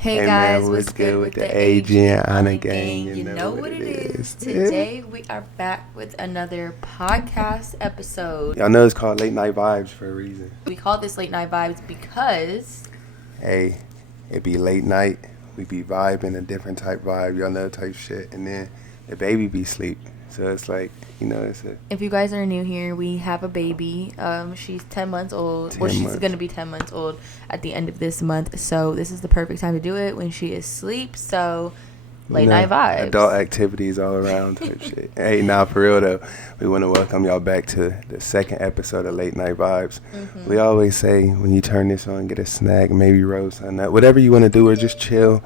Hey guys, what's good with the AG and Anna gang? You know what it is. Today we are back with another podcast episode. Y'all know it's called Late Night Vibes for a reason. We call this Late Night Vibes because... Hey, it be late night. We be vibing a different type vibe. Y'all know type shit. And then the baby be sleep. So it's like, it's a... If you guys are new here, we have a baby. She's 10 months old. She's going to be 10 months old at the end of this month. So this is the perfect time to do it when she is asleep. So late night vibes. Adult activities all around type shit. Hey, now for real though, we want to welcome y'all back to the second episode of Late Night Vibes. Mm-hmm. We always say when you turn this on, get a snack, maybe roll something up. Whatever you want to do or just chill.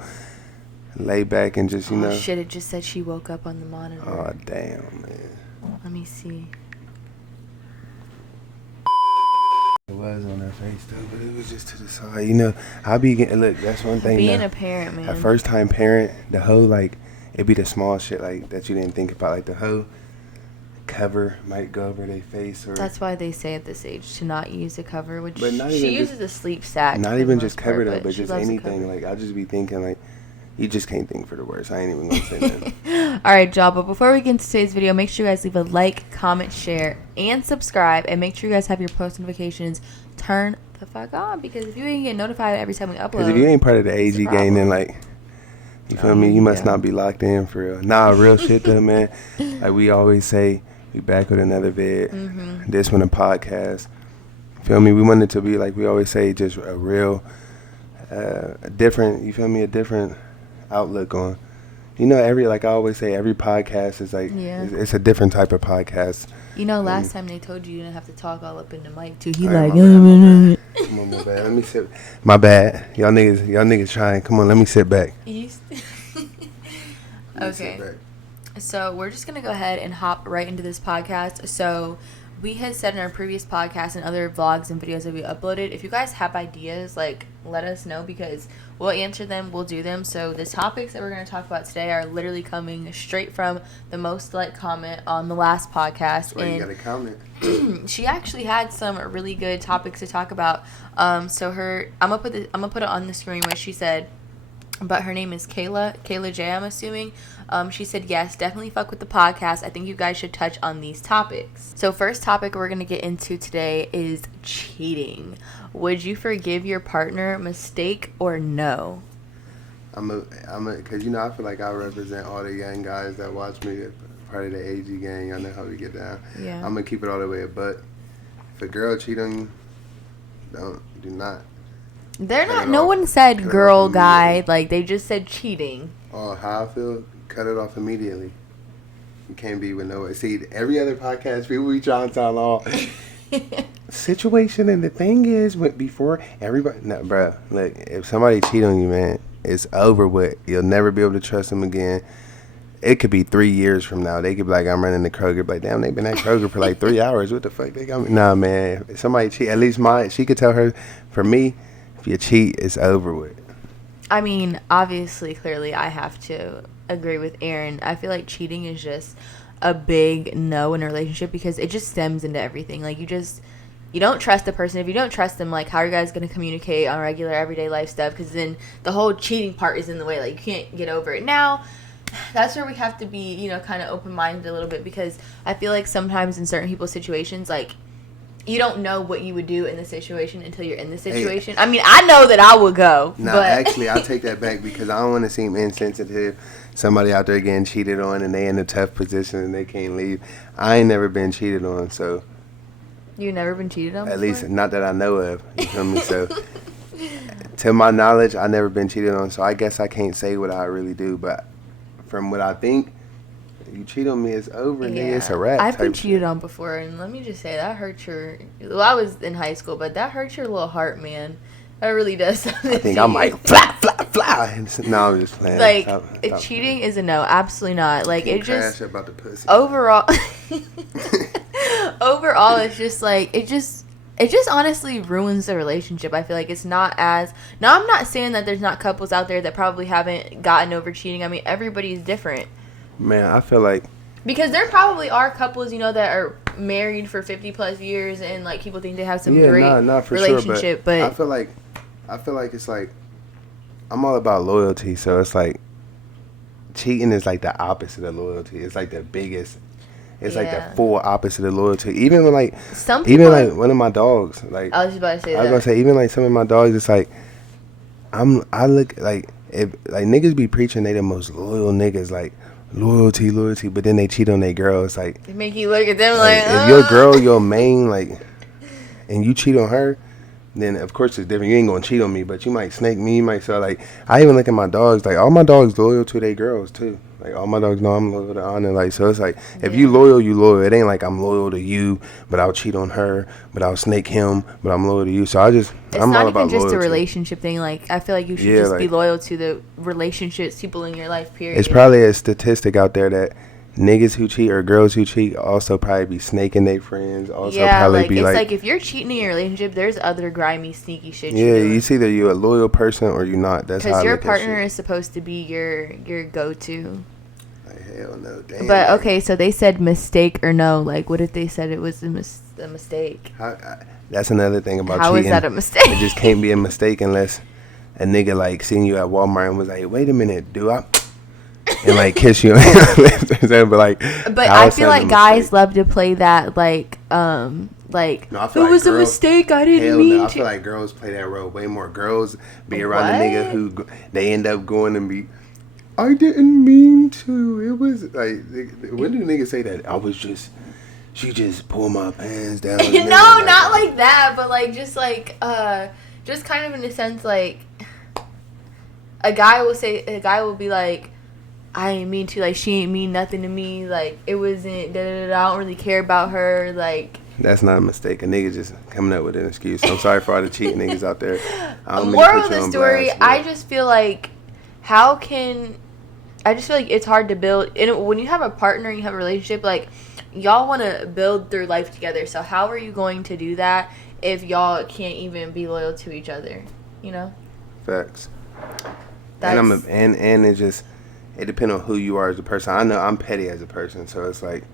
Lay back and just, Oh shit, it just said she woke up on the monitor. Oh, damn, man. Let me see. It was on her face, though, but it was just to the side. I be getting, look, that's one thing. Being a parent, man. A first-time parent, the whole, like, it be the small shit, like, that you didn't think about. Like, the whole cover might go over their face. Or that's why they say at this age to not use a cover, which but not she even uses a sleep sack. Not even just cover, though, but just anything. Like, I just be thinking, like, you just can't think for the worst. I ain't even gonna say nothing. All right, y'all. But before we get into today's video, make sure you guys leave a like, comment, share, and subscribe. And make sure you guys have your post notifications turned the fuck on. Because if you ain't get notified every time we upload. Because if you ain't part of the AG gang, then, like, you feel me? You must not be locked in for real. Nah, real shit, though, man. Like we always say, we back with another vid. Mm-hmm. This one a podcast. Feel me? We want it to be, like we always say, just a real, a different, you feel me? A different outlook on, like I always say, every podcast is like, it's a different type of podcast. Last time they told you didn't have to talk all up in the mic too. He like, my bad. Let me sit. My bad. Y'all niggas trying. Come on, let me sit back. Okay. So we're just gonna go ahead and hop right into this podcast. So we had said in our previous podcast and other vlogs and videos that we uploaded, if you guys have ideas, like, let us know because we'll answer them, we'll do them. So the topics that we're going to talk about today are literally coming straight from the most liked comment on the last podcast. Well, you got to comment. She actually had some really good topics to talk about. So I'm gonna put it on the screen where she said, but her name is Kayla J, I'm assuming. She said, yes, definitely fuck with the podcast. I think you guys should touch on these topics. So first topic we're going to get into today is cheating. Would you forgive your partner mistake or no? Because, I feel like I represent all the young guys that watch me, part of the AG gang. I know how we get down. Yeah. I'm going to keep it all the way, but if a girl cheat on you, do not. They're not, no one said girl, guy, like they just said cheating. Oh, how I feel, cut it off immediately. You can't be with no way. See, every other podcast, people be trying to tell all situation, and the thing is, before everybody, no, bro, look, if somebody cheat on you, man, it's over with. You'll never be able to trust them again. It could be 3 years from now. They could be like, I'm running to Kroger. Like, damn, they've been at Kroger for like 3 hours. What the fuck they got me? Nah, man, if somebody cheat, at least she could tell her, for me, if you cheat, it's over with. I mean, obviously, clearly, I have to agree with Aaron. I feel like cheating is just a big no in a relationship because it just stems into everything. Like, you don't trust the person. If you don't trust them, like, how are you guys going to communicate on regular, everyday life stuff? Because then the whole cheating part is in the way. Like, you can't get over it. Now, that's where we have to be, kind of open-minded a little bit because I feel like sometimes in certain people's situations, like, you don't know what you would do in the situation until you're in the situation. Hey, I mean, I know that I would go. No, actually, I'll take that back because I don't want to seem insensitive. Somebody out there getting cheated on and they in a tough position and they can't leave. I ain't never been cheated on, so. You've never been cheated on before? At least not that I know of. You feel me? So, to my knowledge, I've never been cheated on, so I guess I can't say what I really do. But from what I think, you cheat on me, it's over, nigga. It's a wrap. I've been cheated on before, and let me just say, that hurts your... Well, I was in high school, but that hurts your little heart, man. That really does something. I think I might fly. No, I'm just playing. Like, cheating is a no. Absolutely not. Like, it just... about the pussy. Overall... overall, it's just, like... It just honestly ruins the relationship. I feel like it's not as... Now, I'm not saying that there's not couples out there that probably haven't gotten over cheating. I mean, everybody's different. Man, I feel like... Because there probably are couples, that are married for 50 plus years and, like, people think they have some great for relationship. Sure, but I feel like it's like I'm all about loyalty, so it's like cheating is like the opposite of loyalty. It's like the biggest. It's like the full opposite of loyalty. Even when like some people, even like one of my dogs, like I was about to say I was gonna say, even like some of my dogs, it's like I look like if like niggas be preaching they the most loyal niggas, like loyalty, but then they cheat on their girl. It's like they make you look at them like if your girl your main, like, and you cheat on her, then of course it's different. You ain't gonna cheat on me, but you might snake me. You might. So like I even look at my dogs, like all my dogs loyal to their girls too. Like all my dogs know I'm loyal to Anna. Like so it's like if you loyal, you loyal. It ain't like I'm loyal to you, but I'll cheat on her, but I'll snake him, but I'm loyal to you. So I'm all about loyalty. It's not even just a relationship thing. Like I feel like you should just be loyal to the relationships, people in your life. Period. It's probably a statistic out there that niggas who cheat or girls who cheat also probably be snaking their friends. Also probably like, be it's like if you're cheating in your relationship, there's other grimy, sneaky shit. Yeah, it's either you're a loyal person or you're not. That's how I look at shit. Because your partner is supposed to be your go-to. Hell no, damn. But okay, so they said mistake or no. Like, what if they said it was a mistake? That's another thing about cheating. How is that a mistake? It just can't be a mistake unless a nigga like seen you at Walmart and was like, "Wait a minute, do I?" and like kiss you. But like, I feel like guys love to play that like no, it was a mistake. I didn't mean to. I feel like girls play that role way more. Girls be around a nigga who they end up going and be. I didn't mean to. It was like, when do niggas say that? She just pulled my pants down. No, not like that, but like just kind of in a sense like a guy will be like, I ain't mean to, like she ain't mean nothing to me, like it wasn't I don't really care about her, like. That's not a mistake. A nigga just coming up with an excuse. I'm sorry for all the cheating niggas out there. Moral of the story, I just feel like it's hard to build. And when you have a partner, you have a relationship, like, y'all want to build through life together. So how are you going to do that if y'all can't even be loyal to each other? You know? Facts. And it just, it depends on who you are as a person. I know I'm petty as a person, so it's like.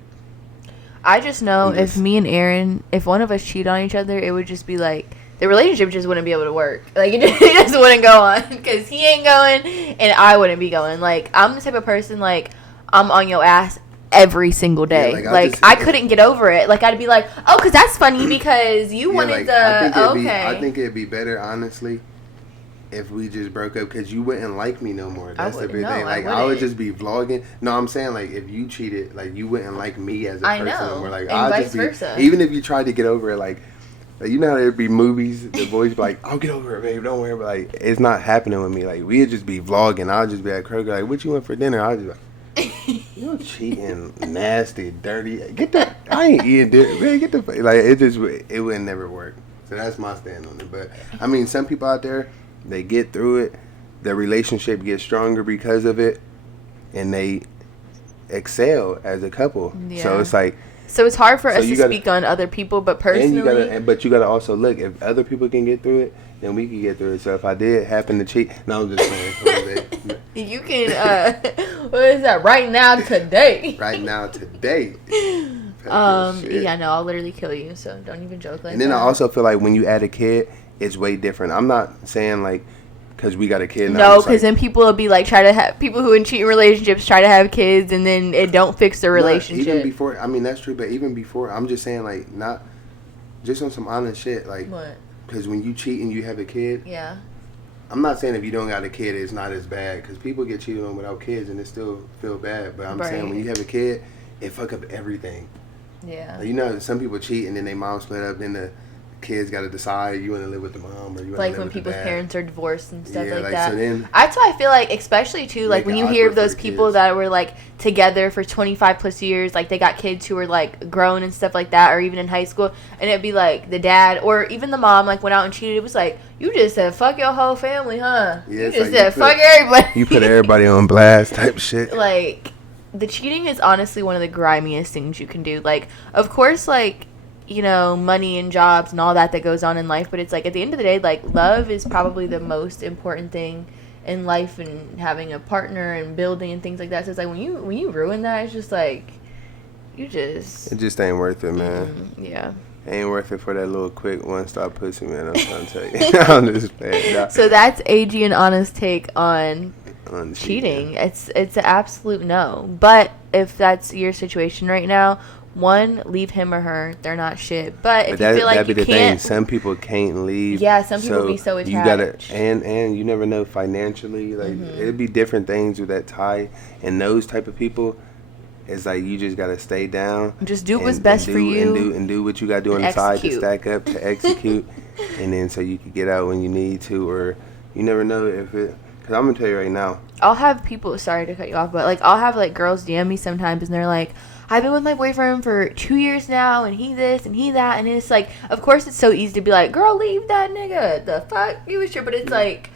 I just know if me and Aaron, if one of us cheat on each other, it would just be like, the relationship just wouldn't be able to work. Like, it just wouldn't go on. Because he ain't going, and I wouldn't be going. Like, I'm the type of person, like, I'm on your ass every single day. Yeah, I couldn't get over it. Like, I'd be like, oh, because that's funny because you wanted I think it'd be better, honestly, if we just broke up, because you wouldn't like me no more. That's the big thing. Like, I would just be vlogging. No, I'm saying, like, if you cheated, like, you wouldn't like me as a person no more. Like, I'll just be, versa. Even if you tried to get over it, like you know how there'd be movies, the boys be like, I'll get over it, babe, don't worry. But like, it's not happening with me. Like, we'd just be vlogging. I'll just be at Kroger, like, what you want for dinner? I'll just like, you're cheating, nasty, dirty. Get that. I ain't eating dinner. Man, get the, like, it would never work. So that's my stand on it. But I mean, some people out there, they get through it, their relationship gets stronger because of it, and they excel as a couple. Yeah. So it's like, so it's hard for us to speak on other people, but personally, but you gotta also look, if other people can get through it, then we can get through it. So if I did happen to cheat, no, I'm just saying. You can, what is that? Right now, today. Right now, today. Yeah, no, I'll literally kill you. So don't even joke like that. And then I also feel like when you add a kid, it's way different. I'm not saying like because we got a kid. No, because then people will be like, people who in cheating relationships try to have kids, and then it don't fix the relationship. Even before, I mean that's true, but even before, I'm just saying like not just on some honest shit, like what? Because when you cheat and you have a kid, yeah. I'm not saying if you don't got a kid, it's not as bad, because people get cheated on without kids and it still feel bad. But I'm saying when you have a kid, it fuck up everything. Yeah. Like, you know, some people cheat and then they mom split up, then the kids got to decide you want to live with the mom or you want to live with the dad. Like when people's parents are divorced and stuff like like that. So then, that's why I feel like, especially too, like when you hear of those people that were like together for 25 plus years, like they got kids who were like grown and stuff like that, or even in high school, and it'd be like the dad or even the mom like went out and cheated. It was like, you just said fuck your whole family, huh? Yeah, you just said fuck everybody. You put everybody on blast type shit. Like, the cheating is honestly one of the grimiest things you can do. Like, of course, like, you know, money and jobs and all that goes on in life, but it's like at the end of the day, like, love is probably the most important thing in life, and having a partner and building and things like that. So it's like when you ruin that, it's just like it just ain't worth it, man. Yeah. Ain't worth it for that little quick one-stop pussy, man. I'm trying to tell you. I'm just playing. Nah. So that's AG and Anna's take on On cheating. It's an absolute no. But if that's your situation right now, one, leave him or her. They're not shit. But if you feel like you can't, thing. Some people can't leave. Yeah, some people be so attached. You gotta, and you never know financially. Like it'd be different things with that tie, and those type of people. It's like you just gotta stay down. Just do what's best for you. And do what you gotta do on the side to stack up, to execute, and then so you can get out when you need to, or you never know if it. Cause I'm gonna tell you right now. I'll have people. Sorry to cut you off, but like I'll have like girls DM me sometimes, and they're like, "I've been with my boyfriend for 2 years now, and he this and he that," and it's like, of course, it's so easy to be like, "Girl, leave that nigga. The fuck you was sure," but it's like,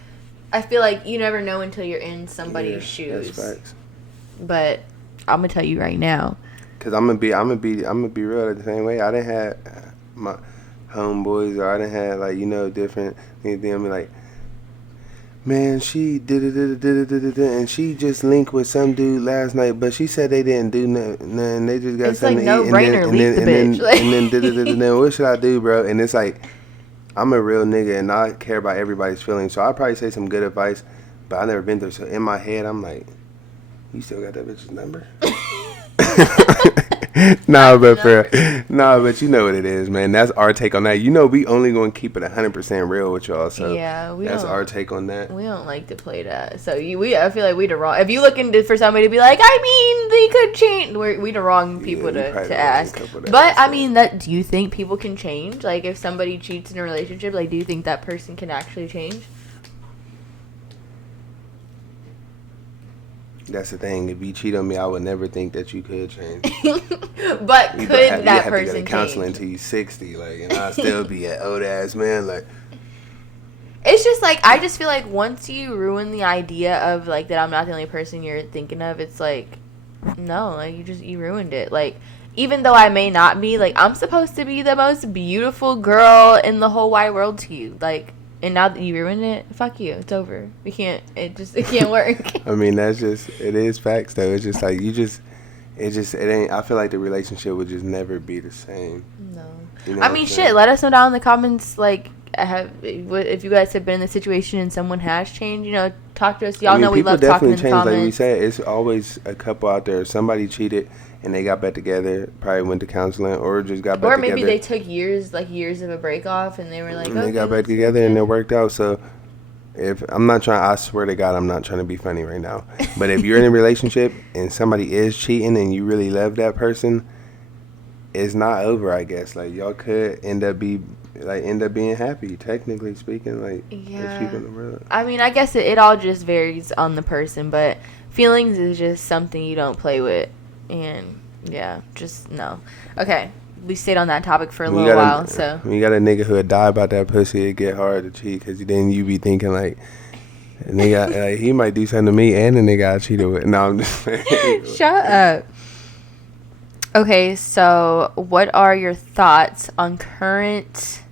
I feel like you never know until you're in somebody's shoes. That's facts. But I'm gonna tell you right now. Cause I'm gonna be real the same way. I didn't have my homeboys, or I didn't have like different things. I mean, like, man, she did it, and she just linked with some dude last night, but she said they didn't do nothing. They just got it's something like to eat. No-brainer, leave the bitch. And then what should I do, bro? And it's like, I'm a real nigga, and I care about everybody's feelings, so I'll probably say some good advice, but I never been through. So in my head, I'm like, you still got that bitch's number? but you know what it is, man. That's our take on that. We only gonna keep it 100% real with y'all. So yeah, that's our take on that. We don't like to play that. So I feel like we the wrong. If you looking for somebody to be like, I mean, they could change. We the wrong people to ask. But I mean, do you think people can change? Like, if somebody cheats in a relationship, like, do you think that person can actually change? That's the thing. If you cheat on me, I would never think that you could change. But could that person change? You have to go to counseling until you're 60, like, and I'll still be an old ass man, like. It's just like, I just feel like once you ruin the idea of like that I'm not the only person you're thinking of, it's like, no, like you ruined it. Like, even though I may not be, like, I'm supposed to be the most beautiful girl in the whole wide world to you, like. And now that you ruined it, fuck you. It's over. It can't work. I mean, it is facts, though. It's just like, it ain't, I feel like the relationship would just never be the same. No. I mean, shit, let us know down in the comments, like, if you guys have been in the situation and someone has changed, talk to us. Y'all know we love talking in the comments. Like we said, it's always a couple out there. Somebody cheated and they got back together, probably went to counseling, or just got back together. Or maybe they took years of a break off, and they were like, and they got back together and it worked out. So I swear to God, I'm not trying to be funny right now. But if you're in a relationship and somebody is cheating and you really love that person, it's not over, I guess. Like, y'all could end up being happy, technically speaking. Like, yeah. People in the world. I mean, I guess it all just varies on the person, but feelings is just something you don't play with. And yeah, just no. Okay, we stayed on that topic for a little while. So when you got a nigga who would die about that pussy, it get hard to cheat, because then you be thinking like, nigga, like, he might do something to me and the nigga I cheated with. No, I'm just saying. Shut up. Okay, so what are your thoughts on current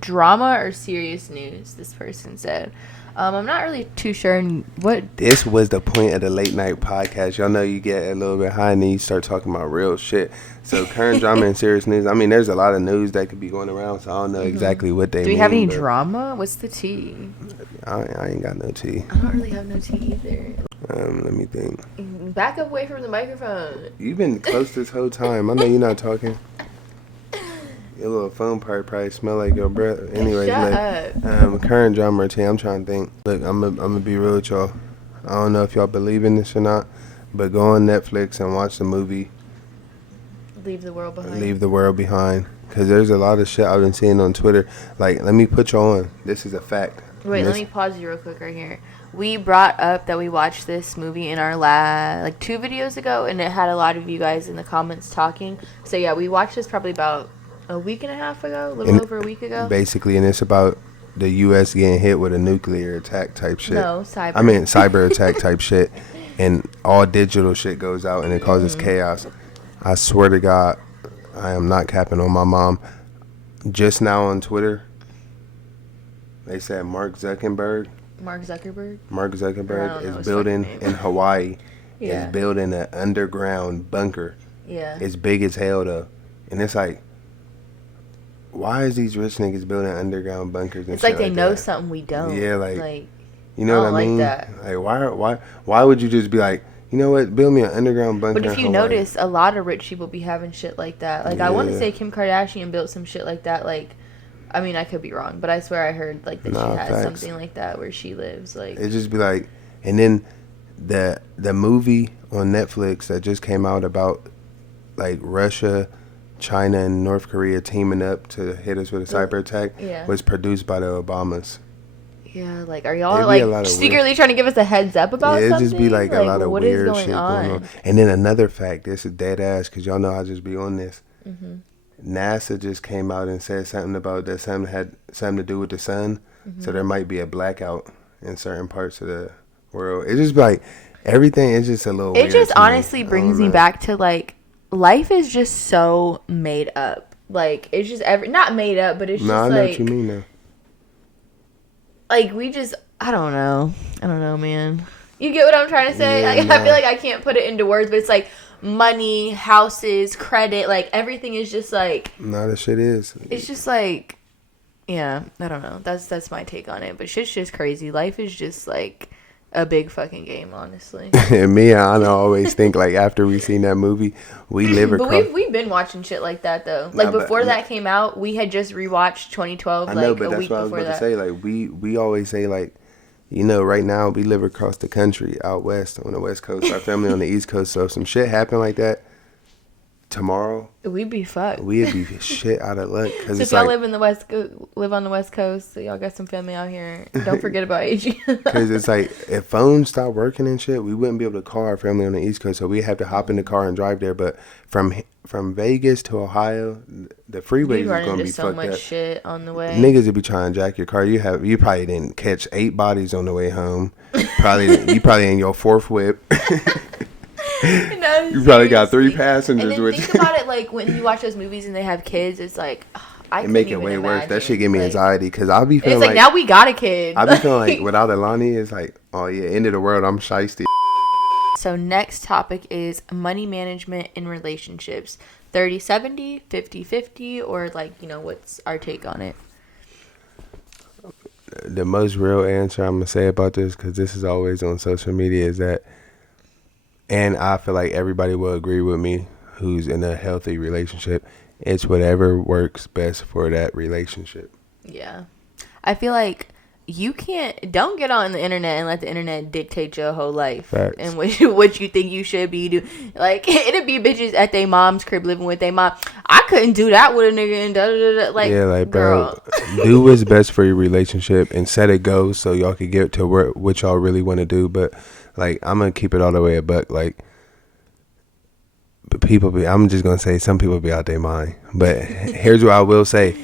drama or serious news? This person said. I'm not really too sure what. This was the point of the late night podcast. Y'all know you get a little bit high and then you start talking about real shit. So current drama and serious news. I mean, there's a lot of news that could be going around, so I don't know exactly what they mean. Do we have any drama? What's the tea? I ain't got no tea. I don't really have no tea either. Let me think. Back up away from the microphone. You've been close this whole time. I know you're not talking. Your little phone part probably smell like your breath. Anyways, Shut up. Current drama routine. I'm trying to think. Look, I'm gonna be real with y'all. I don't know if y'all believe in this or not, but go on Netflix and watch the movie Leave the World Behind. Leave the World Behind. Because there's a lot of shit I've been seeing on Twitter. Like, let me put you on. This is a fact. Wait, let me pause you real quick right here. We brought up that we watched this movie in our 2 videos ago, and it had a lot of you guys in the comments talking. So yeah, we watched this probably about a week and a half ago, a little over a week ago. Basically, and it's about the U.S. getting hit with a nuclear attack type shit. No, cyber. I mean, cyber attack type shit. And all digital shit goes out, and it causes chaos. I swear to God, I am not capping on my mom. Just now on Twitter, they said Mark Zuckerberg is building in Hawaii. Yeah. Is building an underground bunker. Yeah. It's big as hell, though. And it's like, why is these rich niggas building underground bunkers and It's shit like they know that? something we don't. Yeah, like you know I what I don't mean? like that. Like, why would you just be like, you know what, build me an underground bunker But if in you Hawaii? notice, a lot of rich people be having shit like that. Like, I want to say Kim Kardashian built some shit like that. Like, I mean, I could be wrong, but I swear I heard, like, that she has facts. something like that where she lives. Like, it just be like, and then the movie on Netflix that just came out about, like, Russia, China, and North Korea teaming up to hit us with a cyber attack was produced by the Obamas. Yeah, like, are y'all, like, secretly trying to give us a heads up about something? It just be, like, a lot of weird shit going on. And then another fact, this is dead ass, because y'all know I just be on this. Mm-hmm. NASA just came out and said something about that something had something to do with the sun. Mm-hmm. So there might be a blackout in certain parts of the world. It's just like, everything is just a little weird. It just honestly brings me back to, like, life is just so made up. Like, it's just not made up, but it's just, I know like, what you mean now. Like, we just, I don't know, man. You get what I'm trying to say? I feel like I can't put it into words, but it's like money, houses, credit, like, everything is just like... No, that shit is. It's just like, yeah, I don't know. That's my take on it. But shit's just crazy. Life is just like a big fucking game, honestly. And me and Anna always think, like, after we seen that movie, we live across... But we've been watching shit like that, though. Like, before that came out, we had just rewatched 2012, I know, but that's what I was about to say. Like, we always say, like, you know, right now we live across the country, out west, on the west coast. Our family on the east coast. So if some shit happened like that tomorrow, we'd be fucked. We'd be shit out of luck. So if y'all live on the west coast, so y'all got some family out here, don't forget about AG. Because it's like, if phones stopped working and shit, we wouldn't be able to call our family on the east coast. So we have to hop in the car and drive there. But from Vegas to Ohio, the freeways is going to be so fucked much up. Shit on the way. Niggas would be trying to jack your car. You probably didn't catch 8 bodies on the way home. You probably in your 4th whip. No, you probably got 3 passengers and with you. Think about it, like, when you watch those movies and they have kids, it's like, I make it way worse. That shit give me anxiety, because I'll be feeling like now we got a kid. I'll be feeling like without Alani, it's like, oh yeah, end of the world, I'm shiesty. So next topic is money management in relationships. 30-70, 50-50, or, like, you know, what's our take on it? The most real answer I'm going to say about this, because this is always on social media, is that, and I feel like everybody will agree with me who's in a healthy relationship, it's whatever works best for that relationship. Yeah. I feel like don't get on the internet and let the internet dictate your whole life. Facts. And what you think you should be doing. Like, it'd be bitches at their mom's crib living with their mom. I couldn't do that with a nigga and da-da-da-da. Like, yeah, like, girl. Bro, do what's best for your relationship and set a goal so y'all can get to what y'all really want to do. But, like, I'm going to keep it all the way a buck. Like, I'm just going to say some people be out their mind. But here's what I will say.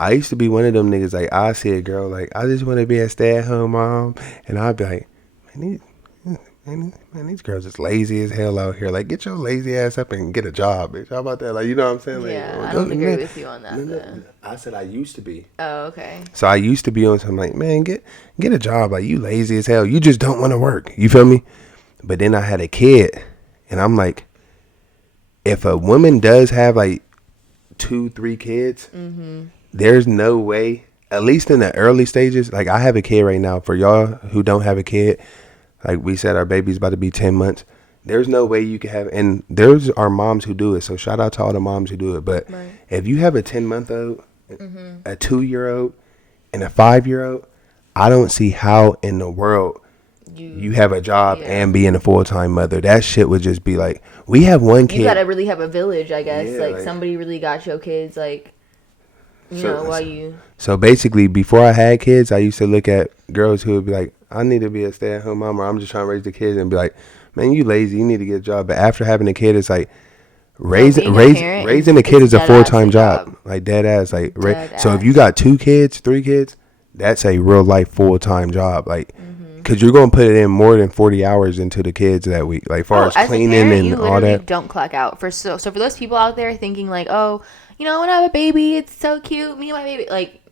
I used to be one of them niggas, like, I see a girl, like, I just want to be a stay-at-home mom. And I'd be like, man, these girls is lazy as hell out here. Like, get your lazy ass up and get a job, bitch. How about that? Like, you know what I'm saying? Like, yeah, I don't agree with you on that. No. I said I used to be. Oh, okay. So I used to be on something like, man, get a job. Like, you lazy as hell. You just don't want to work. You feel me? But then I had a kid. And I'm like, if a woman does have, like, 2-3 kids, there's no way, at least in the early stages, like, I have a kid right now. For y'all who don't have a kid, like we said, our baby's about to be 10 months. There's no way you can have, and there's our moms who do it. So shout out to all the moms who do it. But if you have a 10-month-old, a 2-year-old, and a 5-year-old, I don't see how in the world you have a job and being a full-time mother. That shit would just be like, we have one kid. You gotta really have a village, I guess. Yeah, like, somebody really got your kids, like, So basically, before I had kids, I used to look at girls who would be like, I need to be a stay-at-home mom, or I'm just trying to raise the kids, and be like, man, you lazy, you need to get a job. But after having a kid, it's like, raising a kid is a full-time job. Like, dead ass. Like, so if you got 2 kids, 3 kids, that's a real life full-time job. Like, because you're going to put it in more than 40 hours into the kids that week. Like, far as cleaning and all that. Don't clock out. So for those people out there thinking, like, oh, you know, when I have a baby, it's so cute. Me and my baby, like,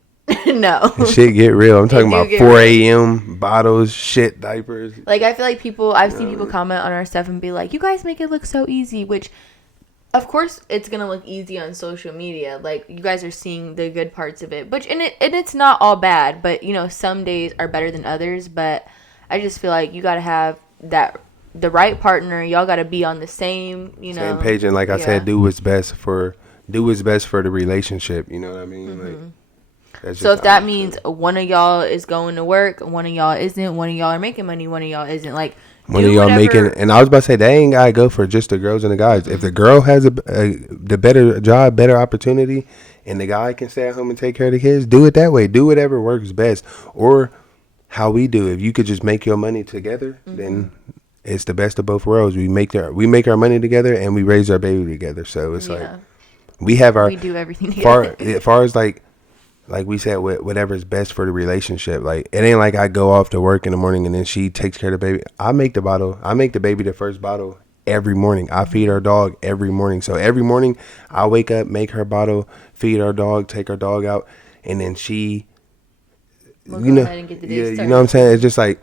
no. Shit get real. I'm talking about 4 a.m. bottles, shit, diapers. Like, I feel like I've seen people comment on our stuff and be like, you guys make it look so easy, which of course it's gonna look easy on social media. Like, you guys are seeing the good parts of it, but and it's not all bad. But some days are better than others. But I just feel like you gotta have the right partner. Y'all gotta be on the same same page, and like I said, do what's best for the relationship. You know what I mean? Like, that's so just if that means one of y'all is going to work, one of y'all isn't, one of y'all are making money, one of y'all isn't, like, one of y'all making, and I was about to say, they ain't gotta go for just the girls and the guys. If the girl has the better job, better opportunity, and the guy can stay at home and take care of the kids, do it that way. Do whatever works best, or how we do. If you could just make your money together, then it's the best of both worlds. We make our money together, and we raise our baby together. So it's like we do everything together. As far as like we said, whatever's best for the relationship. Like, it ain't like I go off to work in the morning and then she takes care of the baby. I make the baby the first bottle every morning. I feed our dog every morning. So every morning I wake up, make her bottle, feed our dog, take our dog out, and then she, go ahead and get the day started. You know what I'm saying? It's just like,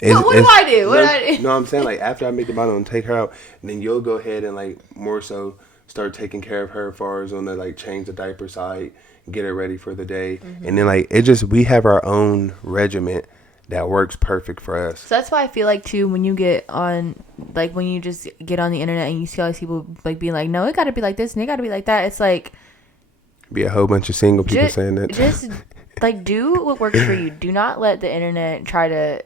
what do I do? What do I do? You know what I'm saying? Like, after I make the bottle and take her out, and then you'll go ahead and, like, more so start taking care of her as far as on the, like, change the diaper side, get her ready for the day. And then, like, we have our own regiment that works perfect for us. So that's why I feel like, too, when you get on, like, when you just get on the internet and you see all these people, like, being like, no, it got to be like this and it got to be like that. It's like, be a whole bunch of single people saying that. Just, like, do what works for you. Do not let the internet try to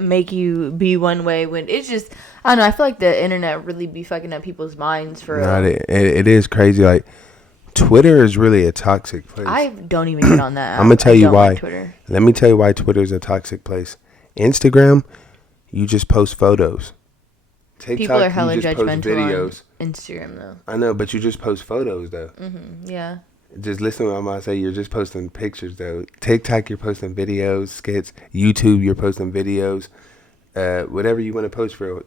make you be one way when it's just, I don't know, I feel like the internet really be fucking up people's minds for it is crazy. Like, Twitter is really a toxic place. I don't even get on that. I'm gonna tell you why. Like Twitter. Let me tell you why Twitter is a toxic place. Instagram, you just post photos. TikTok, people are hella judgmental videos. On Instagram though. I know, but you just post photos though. Yeah. Just listen to what I'm going to say. You're just posting pictures, though. TikTok, you're posting videos, skits. YouTube, you're posting videos. Whatever you want to post for.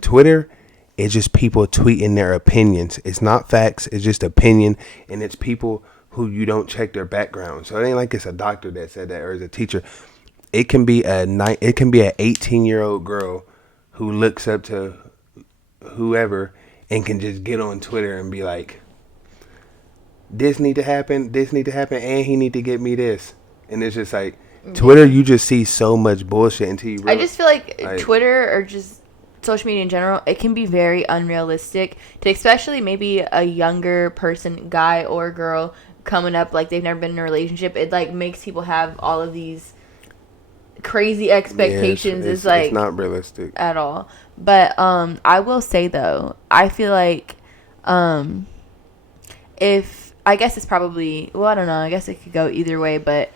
Twitter, it's just people tweeting their opinions. It's not facts. It's just opinion. And it's people who you don't check their background. So it ain't like it's a doctor that said that or it's a teacher. It can be an 18-year-old girl who looks up to whoever and can just get on Twitter and be like, this need to happen, and he need to get me this. And it's just like, Twitter, you just see so much bullshit until you realize. I just feel like Twitter or just social media in general, it can be very unrealistic to especially maybe a younger person, guy or girl, coming up like they've never been in a relationship. It like makes people have all of these crazy expectations. It's not realistic at all. But I will say though, I feel like if I guess it's probably, well, I don't know, I guess it could go either way, but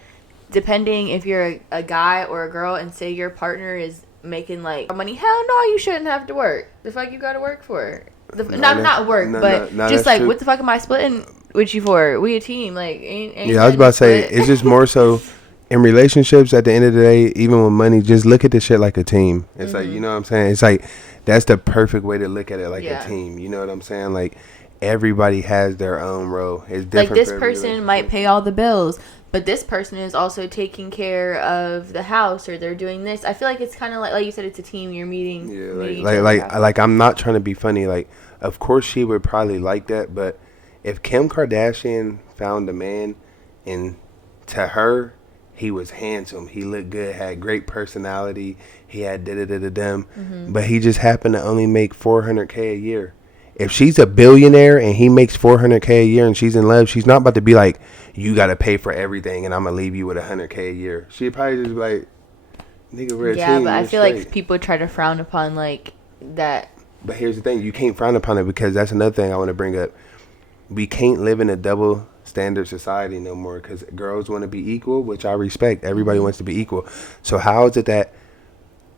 depending if you're a guy or a girl and say your partner is making like money, hell no, you shouldn't have to work. The fuck you gotta work for? Not work, but just like, true. What the fuck am I splitting with you for? We a team, like, ain't I was about to say, it's just more so in relationships at the end of the day, even with money, just look at the shit like a team. It's like, you know what I'm saying? It's like, that's the perfect way to look at it, like a team. You know what I'm saying? Like, everybody has their own role. It's different. Like, this person might pay all the bills, but this person is also taking care of the house, or they're doing this. I feel like it's kind of like you said, it's a team. You're meeting. Yeah, like I'm not trying to be funny. Like, of course she would probably like that, but if Kim Kardashian found a man, and to her, he was handsome, he looked good, had great personality, he had but he just happened to only make $400K a year. If she's a billionaire and he makes $400K a year and she's in love, she's not about to be like, you got to pay for everything and I'm going to leave you with $100K a year. She'd probably just be like, nigga, we're a team. Yeah, but I feel like people try to frown upon like that. But here's the thing. You can't frown upon it, because that's another thing I want to bring up. We can't live in a double standard society no more, because girls want to be equal, which I respect. Everybody wants to be equal. So how is it that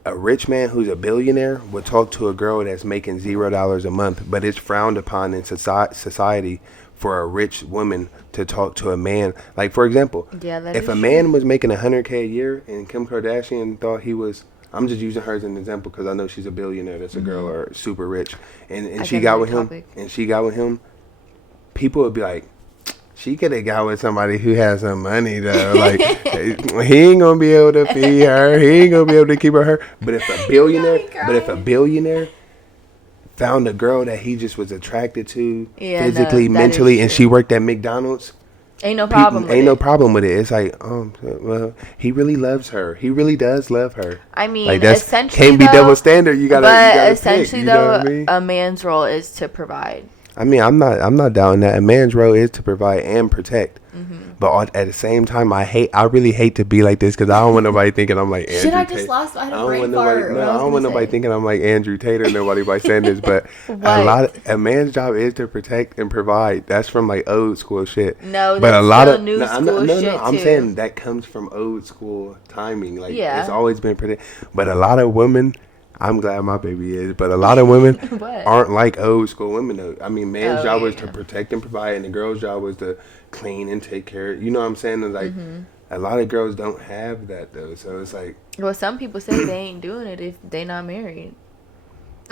a rich man who's a billionaire would talk to a girl that's making $0 a month, but it's frowned upon in society for a rich woman to talk to a man? Like, for example, if a man was making $100K a year and Kim Kardashian thought he was, I'm just using her as an example because I know she's a billionaire, that's a girl, or super rich, and she got with him, people would be like, she could have got with somebody who has some money, though. Like, he ain't gonna be able to feed her. He ain't gonna be able to keep her. But if a billionaire found a girl that he just was attracted to Yeah, physically, no, that mentally, is and true. she worked at McDonald's. Ain't no problem with Ain't it. no problem with it. It's like, well, he really loves her. He really does love her. I mean, like that's essentially, can't be though, double standard. You gotta essentially, pick, you know though, what I mean? a man's role is to provide. I mean, I'm not doubting that. A man's role is to provide and protect. But at the same time, I really hate to be like this because I don't want nobody thinking I'm like Andrew Shit, I Tate. just lost. I had a don't brain want fart. nobody. No, I don't want nobody thinking I'm like Andrew Tate or nobody by saying this. But a man's job is to protect and provide. That's from like old school shit. No, but that's a lot still of new school shit too. I'm saying that comes from old school timing. Like Yeah. it's always been protect. But a lot of women. I'm glad my baby is, but a lot of women aren't like old school women though. I mean, man's job was to protect and provide, and the girl's job was to clean and take care. You know what I'm saying? And like a lot of girls don't have that though, so it's like. Well, some people say they ain't doing it if they not married.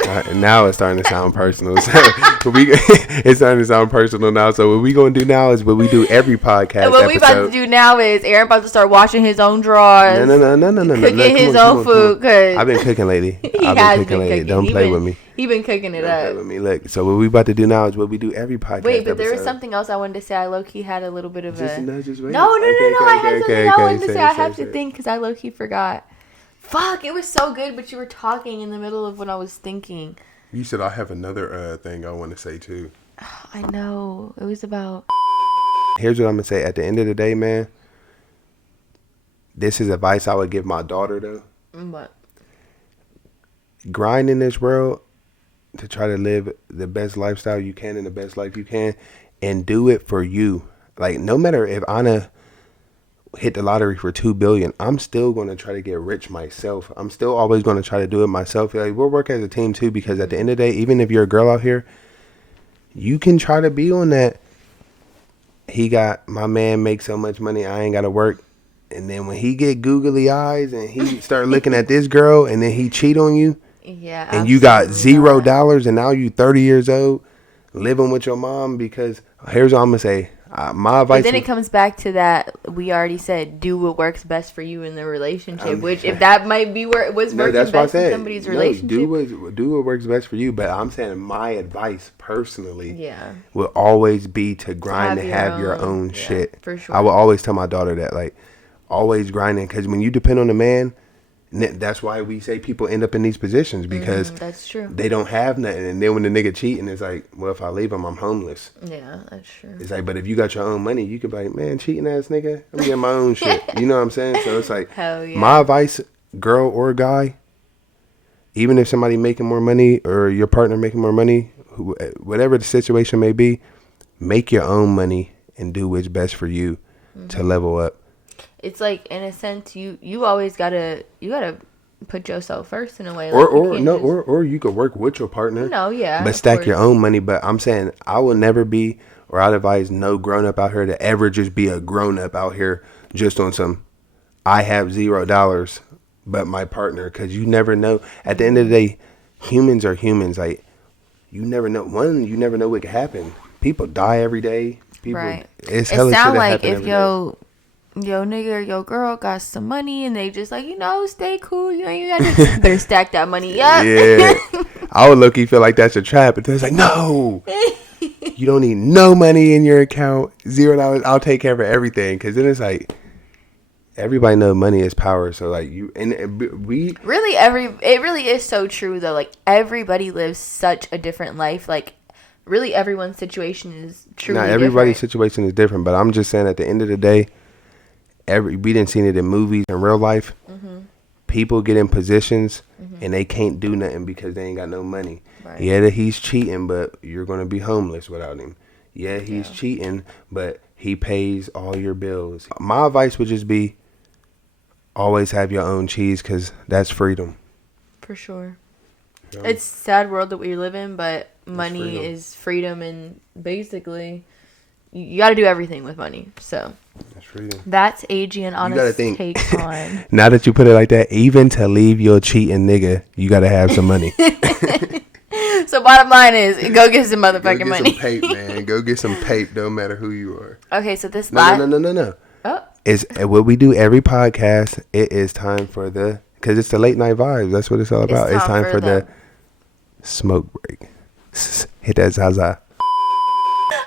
And now it's starting to sound personal. So it's starting to sound personal now. So what we gonna do now is what we do every podcast. And what we about to do now is Aaron about to start washing his own drawers. No. Cooking his own food. Cause I've been cooking lately. Don't play with me. He been cooking it up. Don't play with me. Look, so what we about to do now is what we do every podcast. Wait, but there was something else I wanted to say. I low key had a little bit of just a. Just wait. No. I had something I wanted to say. I have say to think because I low key forgot. Fuck! It was so good, but you were talking in the middle of what I was thinking. You said I have another thing I want to say too. I know. It was about. Here's what I'm gonna say. At the end of the day, man, this is advice I would give my daughter though. What? Grind in this world to try to live the best lifestyle you can and the best life you can, and do it for you. Like no matter if Anna hit the lottery for $2 billion, I'm still going to try to get rich myself. I'm still always going to try to do it myself. Like, we'll work as a team too, because at the end of the day, even if you're a girl out here, you can try to be on that. My man makes so much money, I ain't got to work. And then when he get googly eyes and he start looking at this girl and then he cheat on you. Yeah. And you got $0 and now you 30 years old living with your mom, because here's what I'm going to say. My advice. But then it comes back to that we already said, do what works best for you in the relationship. Which, if that might be where it was working best in somebody's relationship, do what works best for you. But I'm saying my advice personally, will always be to grind and have your own shit. For sure. I will always tell my daughter that, like, always grinding, because when you depend on a man, that's why we say people end up in these positions, because that's true. They don't have nothing, and then when the nigga cheating, it's like, well, if I leave him, I'm homeless. Yeah, that's true. It's like, but if you got your own money, you could be like, man, cheating ass nigga, I'm getting my own shit. You know what I'm saying? So it's like, hell yeah. My advice, girl or guy, even if somebody making more money or your partner making more money, whatever the situation may be, make your own money and do what's best for you to level up. It's like, in a sense, you always gotta put yourself first in a way. Or you could work with your partner. No, yeah. But stack your own money. But I'm saying I will never be, or I'd advise no grown up out here to ever just be a grown up out here just on some, I have $0, but my partner, because you never know. At the end of the day, humans are humans. Like, you never know. You never know what could happen. People die every day. Right. It's hella shit that happen every day. Yo nigga or yo girl got some money and they just like, stay cool. You gotta better stack that money up. Yeah. I would low-key feel like that's a trap. But it's like, no. You don't need no money in your account. $0. I'll take care of everything. Because then it's like, everybody knows money is power. So like we really, it really is so true though. Like, everybody lives such a different life. Like, really everyone's situation is truly different. Everybody's situation is different. But I'm just saying, at the end of the day, we didn't see it in movies. In real life, people get in positions and they can't do nothing because they ain't got no money. Right. Yeah, that he's cheating, but you're going to be homeless without him. Yeah, he's cheating, but he pays all your bills. My advice would just be, always have your own cheese, because that's freedom. For sure. Yeah. It's a sad world that we live in, but money is freedom, and basically you got to do everything with money. So that's freedom. That's AG and Honest take on. Now that you put it like that, even to leave your cheating nigga, you got to have some money. So bottom line is, go get some motherfucking money. Go get some pape, man. Go get some pape, no matter who you are. Okay, so this No. Oh. It's what we do every podcast. It is time for because it's the late night vibes. That's what it's all about. It's time for the smoke break. Hit that Zaza.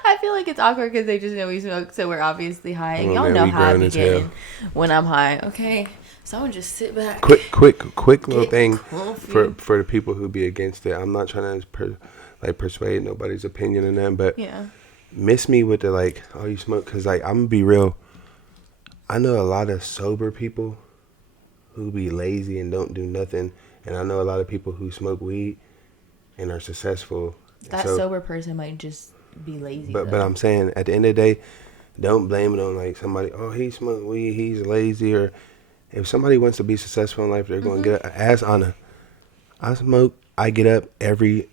I feel like it's awkward because they just know we smoke, so we're obviously high. And Oh, y'all man, know we how I grown be as getting hell. when I'm high. Okay, someone just sit back. Quick little Get thing comfy. for the people who be against it. I'm not trying to persuade nobody's opinion in them, but Yeah. miss me with the like, oh, you smoke, because like I'm gonna be real. I know a lot of sober people who be lazy and don't do nothing, and I know a lot of people who smoke weed and are successful. That So, sober person might just be lazy. but though. I'm saying at the end of the day, don't blame it on like somebody. Oh, he smoked weed, he's lazy, or if somebody wants to be successful in life, they're going to get up. As Anna, I smoke. I get up every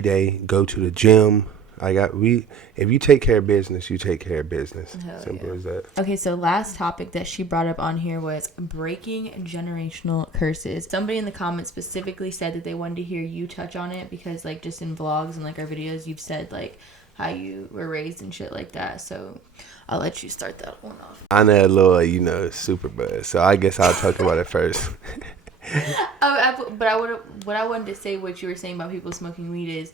day, go to the gym. If you take care of business, you take care of business. Hell Simple yeah. as that. Okay, so last topic that she brought up on here was breaking generational curses. Somebody in the comments specifically said that they wanted to hear you touch on it because, like, just in vlogs and like our videos, you've said like how you were raised and shit like that. So I'll let you start that one off. I know a little, super buzz. So I guess I'll talk about it first. What I wanted to say, what you were saying about people smoking weed is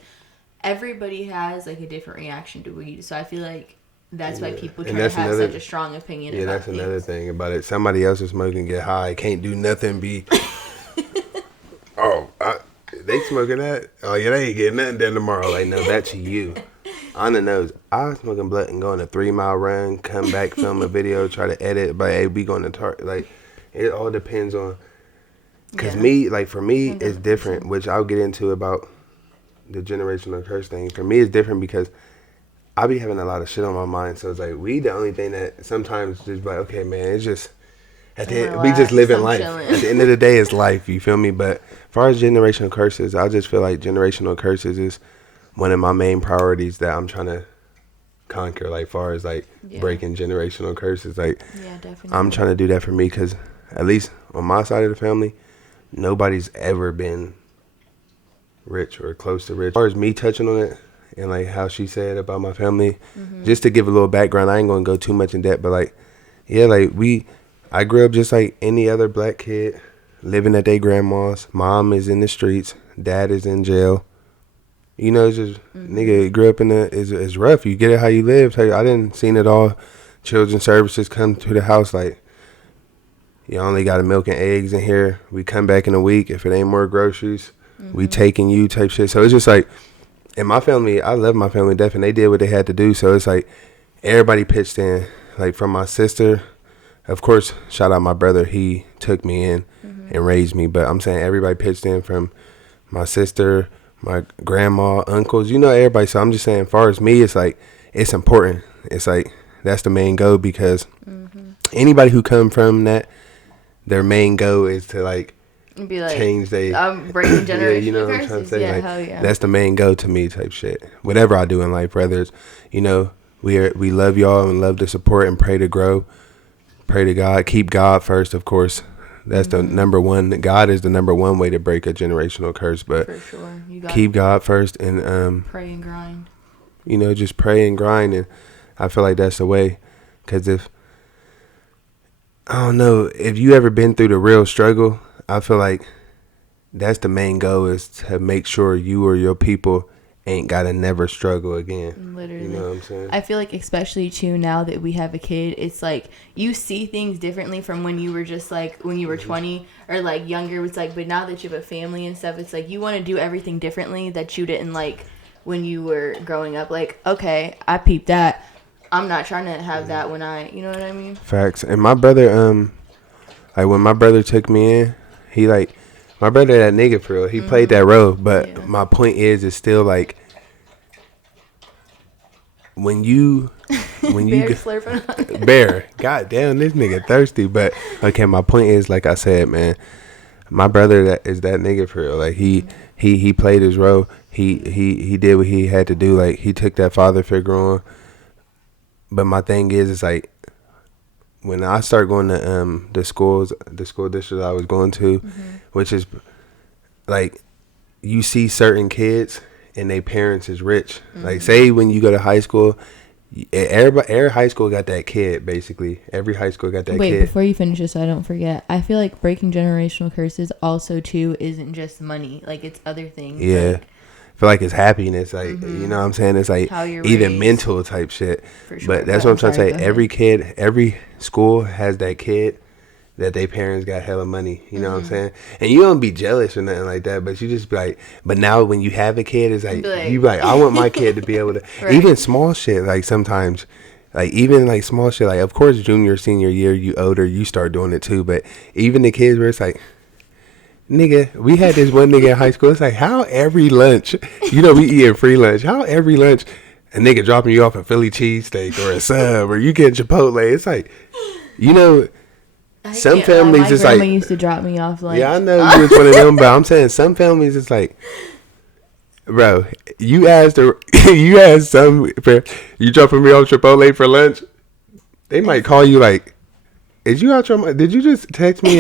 everybody has like a different reaction to weed. So I feel like that's why people try to have such a strong opinion. Yeah, about that's things. another thing about it. Somebody else is smoking, get high, can't do nothing. They smoking that? Oh yeah, they ain't getting nothing done tomorrow. Like, no, that's you. On the nose, I was smoking blunt and going a 3-mile run, come back, film a video, try to edit, but hey, we going to target. Like, it all depends on. Cause for me, it's different, which I'll get into about the generational curse thing. For me, it's different because I be having a lot of shit on my mind. So it's like we the only thing that sometimes just like, okay, man, it's just we just living life. Chilling. At the end of the day, it's life. You feel me? But as far as generational curses, I just feel like generational curses is one of my main priorities that I'm trying to conquer. Like, far as like breaking generational curses, like definitely. I'm trying to do that for me because at least on my side of the family, nobody's ever been rich or close to rich. As far as me touching on it and like how she said about my family, just to give a little background, I ain't gonna go too much in depth, but like, yeah, like I grew up just like any other black kid, living at their grandma's. Mom is in the streets, dad is in jail. It's just nigga grew up in it's rough. You get it how you live. I didn't seen it all. Children's services come to the house like, you only got a milk and eggs in here. We come back in a week. If it ain't more groceries, we taking you type shit. So it's just like, in my family, I love my family deaf, and they did what they had to do. So it's like everybody pitched in. Like from my sister, of course, shout out my brother. He took me in and raised me. But I'm saying everybody pitched in, from my sister, my grandma, uncles, everybody. So I'm just saying, as far as me, it's like, it's important. It's like, that's the main goal, because anybody who come from that, their main goal is to like be like, change I'm breaking generational you know what I'm curses. trying to say? Yeah, like, hell yeah. That's the main goal to me type shit. Whatever I do in life, whether it's, we love y'all and love to support and pray to grow. Pray to God. Keep God first, of course. That's the number one. God is the number one way to break a generational curse. But for sure, you got keep God first and pray and grind. Just pray and grind, and I feel like that's the way. Because I don't know, if you ever been through the real struggle, I feel like that's the main goal, is to make sure you or your people ain't gotta never struggle again. Literally. You know what I'm saying? I feel like, especially too, now that we have a kid, it's like you see things differently from when you were just like, when you were 20 or like younger. It's like, but now that you have a family and stuff, it's like you want to do everything differently that you didn't like when you were growing up. Like, okay, I peeped that. I'm not trying to have that when you know what I mean? Facts. And my brother, like when my brother took me in, he like, my brother that nigga for real. He played that role. But my point is, it's still like, when you Bear, goddamn, this nigga thirsty. But okay, my point is, like I said, man, my brother that is that nigga for real. Like he played his role. He did what he had to do. Like, he took that father figure on. But my thing is like, when I start going to the school district I was going to, which is like, you see certain kids and their parents is rich. Like, say when you go to high school, every high school got that kid, basically. Every high school got that kid. Wait, before you finish this, so I don't forget, I feel like breaking generational curses also too isn't just money. Like, it's other things. Yeah. Like, feel like it's happiness. Like, you know what I'm saying? It's like either raised. mental type shit. For sure. But that's what I'm trying to say. Every kid, every school has that kid that their parents got hella money. You know what I'm saying? And you don't be jealous or nothing like that, but you just be like, but now when you have a kid, it's like, you be like, I want my kid to be able to, even small shit, like sometimes, like even like small shit, like of course junior, senior year, you older, you start doing it too, but even the kids where it's like, nigga, we had this one nigga in high school, it's like, how every lunch, you know, we eating free lunch, how every lunch, a nigga dropping you off a Philly cheesesteak or a sub, or you get Chipotle, it's like, you know, some families is like, my grandma used to drop me off lunch. Yeah, I know you was one of them, but I'm saying some families is like, bro, you asked some, you dropping me off Chipotle for lunch? They might call you like, did you just text me?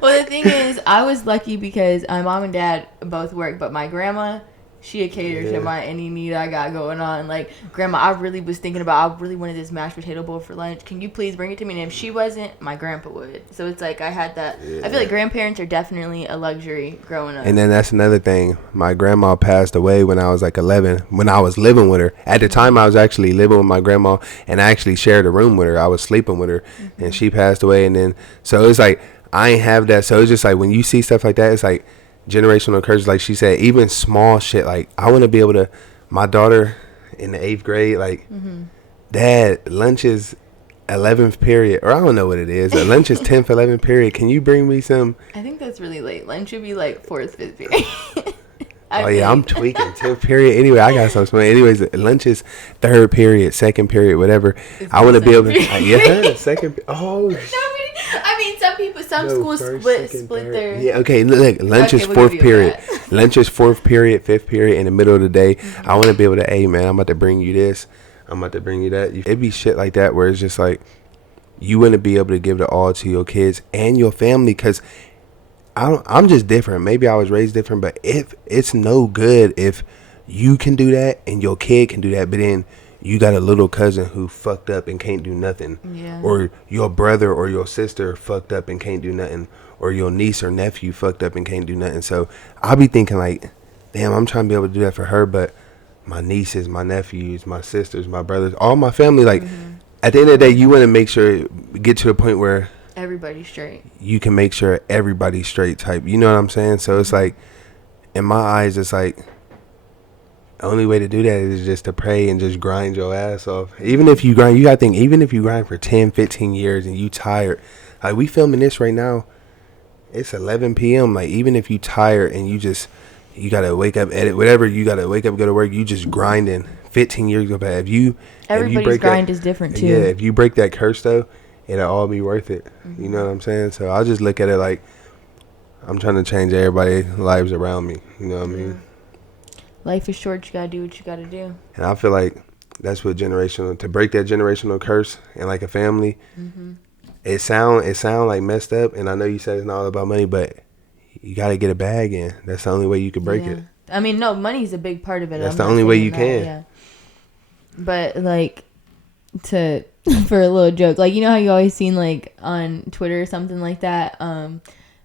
Well, the thing is, I was lucky because my mom and dad both work, but my grandma, she'd cater to any need I got going on. Like, grandma, I really was thinking about, I really wanted this mashed potato bowl for lunch. Can you please bring it to me? And if she wasn't, my grandpa would. So it's like I had that. I feel like grandparents are definitely a luxury growing up. And then that's another thing. My grandma passed away when I was like 11, when I was living with her. At the time, I was actually living with my grandma, and I actually shared a room with her. I was sleeping with her, and she passed away. And then, so it's like, I ain't have that. So it's just like, when you see stuff like that, it's like, generational curses, like she said, even small shit. Like, I want to be able to, my daughter in the 8th grade, like, Dad, lunch is 11th period, or I don't know what it is. Lunch is 10th, 11th period. Can you bring me some? I think that's really late. Lunch should be like 4th, 5th period. I'm tweaking. 10th period. Anyway, I got some. Anyways, lunch is 3rd period, 2nd period, whatever. I want to be able to. Second. Oh. I mean, some schools split their. Yeah, okay. Look, lunch is 4th period. Lunch is 4th period, 5th period, in the middle of the day. I want to be able to, hey man, I'm about to bring you this. I'm about to bring you that. It'd be shit like that where it's just like, you want to be able to give it all to your kids and your family, because I'm just different. Maybe I was raised different, but if it's no good if you can do that and your kid can do that, but then you got a little cousin who fucked up and can't do nothing. Yeah. Or your brother or your sister fucked up and can't do nothing. Or your niece or nephew fucked up and can't do nothing. So I'll be thinking like, damn, I'm trying to be able to do that for her, but my nieces, my nephews, my sisters, my brothers, all my family, like, at the end of the day, you want to make sure, get to the point where everybody's straight. You can make sure everybody's straight type. You know what I'm saying? So it's like, in my eyes, it's like, the only way to do that is just to pray and just grind your ass off. Even if you grind, you gotta think, even if you grind for 10, 15 years and you tired, like we filming this right now, it's 11 p.m. Like, even if you tired and you gotta wake up, edit, whatever, you gotta wake up, go to work, you just grinding 15 years go back. Everybody's grind is different too. Yeah, if you break that curse though, it'll all be worth it. You know what I'm saying? So I'll just look at it like, I'm trying to change everybody's lives around me. You know what I mean? Life is short. You gotta do what you gotta do. And I feel like that's what to break that generational curse in like a family. It sound like messed up. And I know you said it's not all about money, but you gotta get a bag in. That's the only way you can break it. I mean, no, money's a big part of it. That's the only way you can. Yeah. But like, for a little joke, like, you know how you always seen like on Twitter or something like that,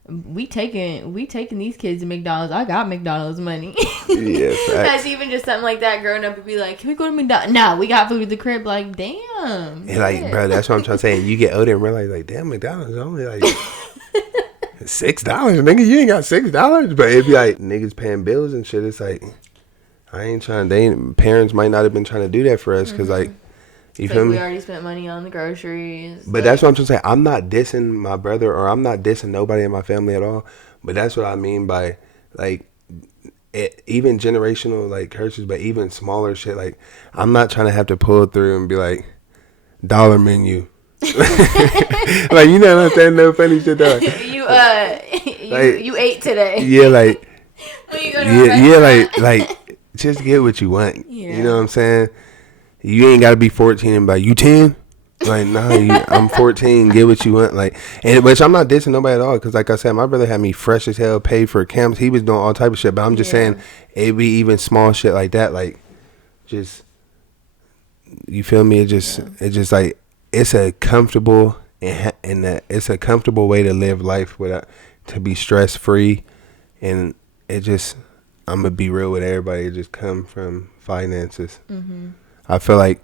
we taking these kids to McDonald's. I got McDonald's money. Yeah, that's even just something like that. Growing up, would be like, can we go to McDonald's? Nah, we got food at the crib. Like, damn. And like, bro, that's what I'm trying to say. And you get older and realize, like, damn, McDonald's only like $6, nigga. You ain't got $6, but it'd be like niggas paying bills and shit. It's like, I ain't trying. Parents might not have been trying to do that for us because like. You feel me? We already spent money on the groceries. But that's what I'm trying to say. I'm not dissing my brother, or I'm not dissing nobody in my family at all. But that's what I mean by, like, even generational, like, curses, but even smaller shit. Like, I'm not trying to have to pull through and be like, dollar menu. Like, you know what I'm saying? No funny shit, though. You ate today. Yeah, like. When you go to like, just get what you want. Yeah. You know what I'm saying? You ain't got to be 14 and be like, you 10? Like, nah, I'm 14. Get what you want. Like, and which I'm not dissing nobody at all. Because, like I said, my brother had me fresh as hell, paid for camps. He was doing all type of shit. But I'm just saying, it be even small shit like that. Like, just, you feel me? It's just like, it's a comfortable, it's a comfortable way to live life without, to be stress free. And it just, I'm gonna be real with everybody. It just come from finances. Mm-hmm. I feel like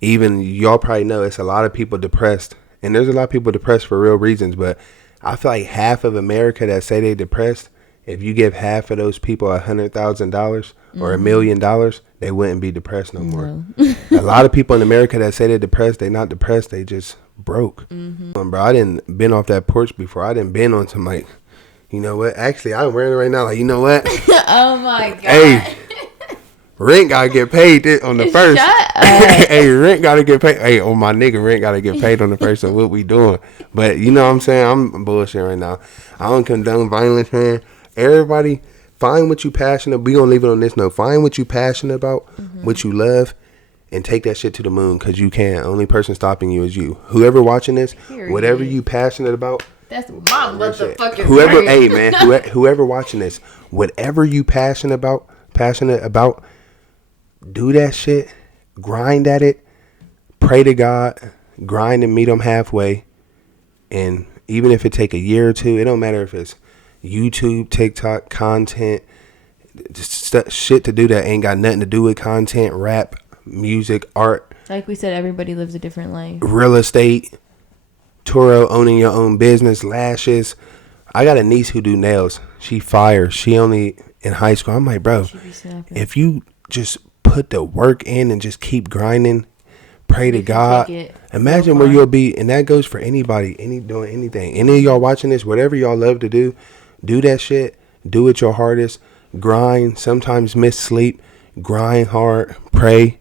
even y'all probably know it's a lot of people depressed, and there's a lot of people depressed for real reasons. But I feel like half of America that say they depressed, if you give half of those people $100,000 or $1 million, they wouldn't be depressed no more. A lot of people in America that say they're depressed, they not depressed, they just broke. Bro, I didn't been off that porch before. I didn't been on some like, you know what? Actually, I'm wearing it right now. Like, you know what? Oh my god. Hey, rent gotta get paid on the first. Shut up. Hey, rent gotta get paid. Hey, on my nigga, rent gotta get paid on the first. So what we doing? But you know what I'm saying? I'm bullshitting right now. I don't condone violence, man. Everybody, find what you passionate. We gonna leave it on this note. Find what you passionate about, what you love, and take that shit to the moon. Cause you can. Only person stopping you is you. Whoever watching this, whatever you passionate about. That's my motherfucking whoever, right. hey man, whoever watching this, whatever you passionate about, do that shit. Grind at it. Pray to God. Grind and meet him halfway. And even if it take a year or two, it don't matter if it's YouTube, TikTok, content, just shit to do that ain't got nothing to do with content, rap, music, art. Like we said, everybody lives a different life. Real estate, Toro, owning your own business, lashes. I got a niece who do nails. She fire. She only in high school. I'm like, bro, if you just put the work in and just keep grinding, pray to God, imagine where you'll be. And that goes for anybody, doing anything. Any of y'all watching this, whatever y'all love to do that shit. Do it your hardest. Grind. Sometimes miss sleep. Grind hard. Pray.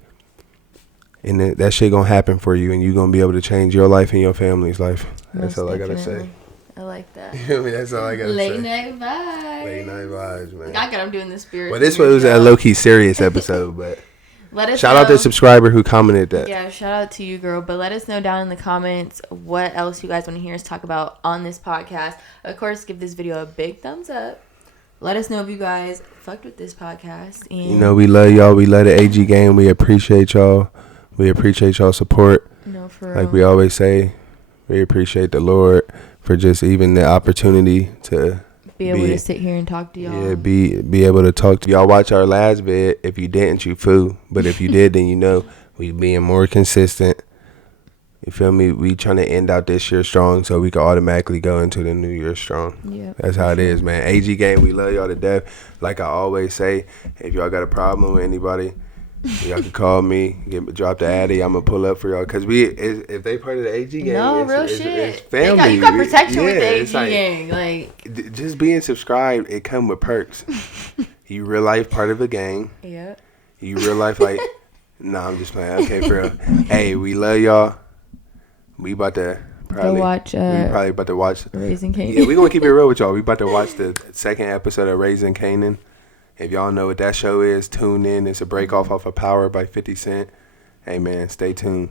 And that shit gonna happen for you, and you gonna be able to change your life and your family's life. That's all I gotta say. I like that. You feel me? That's all I gotta say. Late night vibes. Late night vibes, man. Not that I'm doing the spirit. Well, this was a low key serious episode, but let us shout out to the subscriber who commented that. Yeah, shout out to you, girl. But let us know down in the comments what else you guys want to hear us talk about on this podcast. Of course, give this video a big thumbs up. Let us know if you guys fucked with this podcast. And you know, we love y'all. We love the AG game. We appreciate y'all. We appreciate y'all support. No, for real. Like we always say, we appreciate the Lord for just even the opportunity to be able to sit here and talk to y'all. Yeah, be able to talk to y'all. Watch our last vid. If you didn't, you fool. But if you did, then you know we being more consistent. You feel me? We trying to end out this year strong so we can automatically go into the new year strong. Yeah, that's how it is, man. AG game, we love y'all to death. Like I always say, if y'all got a problem with anybody, y'all can call me, drop the addy. I'm gonna pull up for y'all because if they part of the AG gang, it's family. You got protection with the AG gang. Like just being subscribed, it come with perks. You real life part of a gang. Yeah. You real life like, nah, I'm just playing. Okay, for real. Hey, we love y'all. We about to probably about to watch Raising Canaan. Yeah, we gonna keep it real with y'all. We about to watch the second episode of Raising Canaan. If y'all know what that show is, tune in. It's a break off of Power by 50 Cent. Hey, man, stay tuned.